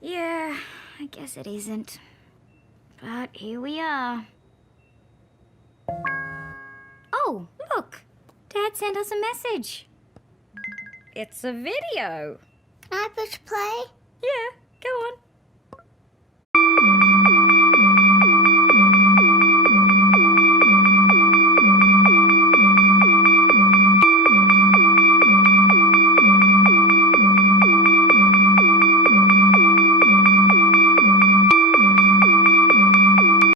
Yeah, I guess it isn't. But here we are. Oh, look! Dad sent us a message. It's a video. Can I push play? Yeah, go on.